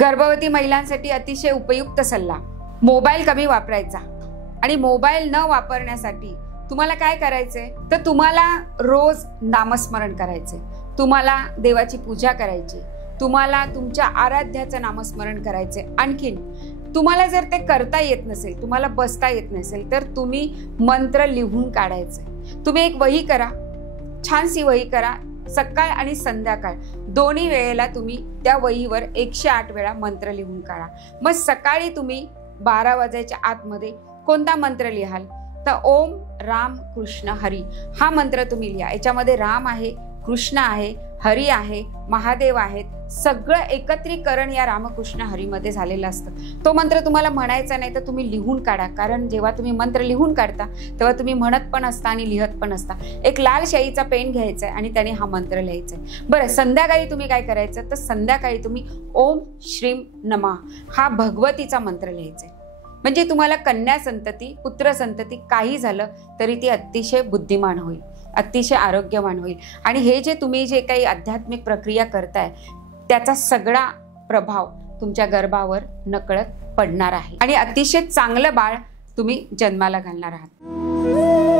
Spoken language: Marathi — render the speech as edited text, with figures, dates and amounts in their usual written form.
गर्भवती महिलांसाठी अतिशय उपयुक्त सल्ला, मोबाईल कमी वापरायचा. आणि मोबाईल न वापरण्यासाठी तुम्हाला काय करायचंय तर तुम्हाला रोज नामस्मरण करायचंय, तुम्हाला देवाची पूजा करायची, तुम्हाला तुमच्या आराध्याचं नामस्मरण करायचंय. आणखीन तुम्हाला जर ते करता येत नसेल, तुम्हाला बसता येत नसेल, तर तुम्ही मंत्र लिहून काढायचंय. तुम्ही एक वही करा, छानशी वही करा. सकाळ आणि संध्याकाळ दोन्ही वेळेला तुम्ही त्या वहीवर 108 वेळा मंत्र लिहून काढा. मग सकाळी तुम्ही 12 वाजायच्या आतमध्ये कोणता मंत्र लिहाल तर ओम राम कृष्ण हरी हा मंत्र तुम्ही लिहा. याच्यामध्ये राम आहे, कृष्ण आहे, हरी आहे, महादेव आहेत, सगळं एकत्रीकरण या रामकृष्ण हरीमध्ये झालेलं असतं. तो मंत्र तुम्हाला म्हणायचा नाही तर तुम्ही लिहून काढा, कारण जेव्हा तुम्ही मंत्र लिहून काढता तेव्हा तुम्ही म्हणत पण असता आणि लिहत पण असता. एक लाल शाईचा पेन घ्यायचा आहे आणि त्याने हा मंत्र लिहायचा आहे. बरं, संध्याकाळी तुम्ही काय करायचं तर संध्याकाळी तुम्ही ओम श्रीम नमा हा भगवतीचा मंत्र लिहायचा आहे. म्हणजे तुम्हाला कन्या संतती, पुत्र संतती काही झालं तरी ती अतिशय बुद्धिमान होईल, अतिशय आरोग्यवान होईल. आणि हे जे तुम्ही जे काही आध्यात्मिक प्रक्रिया करताय त्याचा सगळा प्रभाव तुमच्या गर्भावर नकळत पडणार आहे आणि अतिशय चांगलं बाळ तुम्ही जन्माला घालणार आहात.